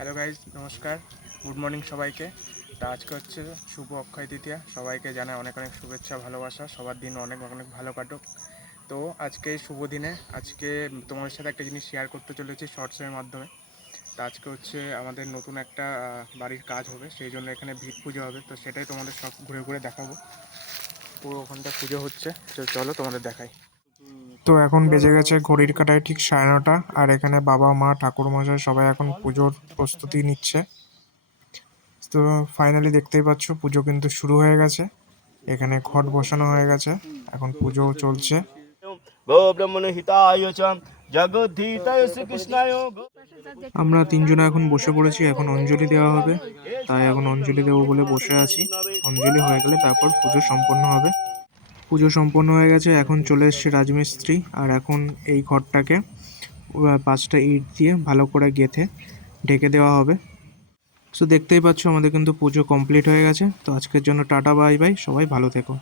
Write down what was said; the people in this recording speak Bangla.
হ্যালো গাইজ, নমস্কার, গুড মর্নিং সবাইকে। তা আজকে হচ্ছে শুভ অক্ষয় তৃতীয়া। সবাইকে জানাই অনেক অনেক শুভেচ্ছা, ভালোবাসা। সবার দিন অনেক অনেক ভালো কাটুক। তো আজকে এই শুভ দিনে আজকে তোমাদের সাথে একটা জিনিস শেয়ার করতে চলেছি শর্টসের মাধ্যমে। তা আজকে হচ্ছে আমাদের নতুন একটা বাড়ির কাজ হবে, সেই জন্য এখানে ভিত পুজো হবে। তো সেটাই তোমাদের সব ঘুরে ঘুরে দেখাবো। পুরো ওখানটা পুজো হচ্ছে, চলো তোমাদের দেখাই। তো এখন বেজে গেছে ঘড়ির কাঁটায় ঠিক 9:30, আর এখানে বাবা মা ঠাকুরমশাই সবাই এখন পুজোর প্রস্তুতি নিচ্ছে। তো ফাইনালি দেখতেই পাচ্ছ পুজো কিন্তু শুরু হয়ে গেছে। এখানে ঘট বসানো হয়ে গেছে, এখন পুজো চলছে। আমরা তিনজনে এখন বসে পড়েছি, এখন অঞ্জলি দেওয়া হবে। তাই এখন অঞ্জলি দেবো বলে বসে আছি। অঞ্জলি হয়ে গেলে তারপর পুজো সম্পন্ন হবে। পুজো সম্পন্ন হয়ে গেছে, এখন চলে এসছে রাজমিস্ত্রি, আর এখন এই ঘরটাকে 5টা ইট দিয়ে ভালো করে গেঁথে ঢেকে দেওয়া হবে। সো দেখতেই পাচ্ছ আমাদের কিন্তু পুজো কমপ্লিট হয়ে গেছে। তো আজকের জন্য টাটা, বাই বাই, সবাই ভালো থেকো।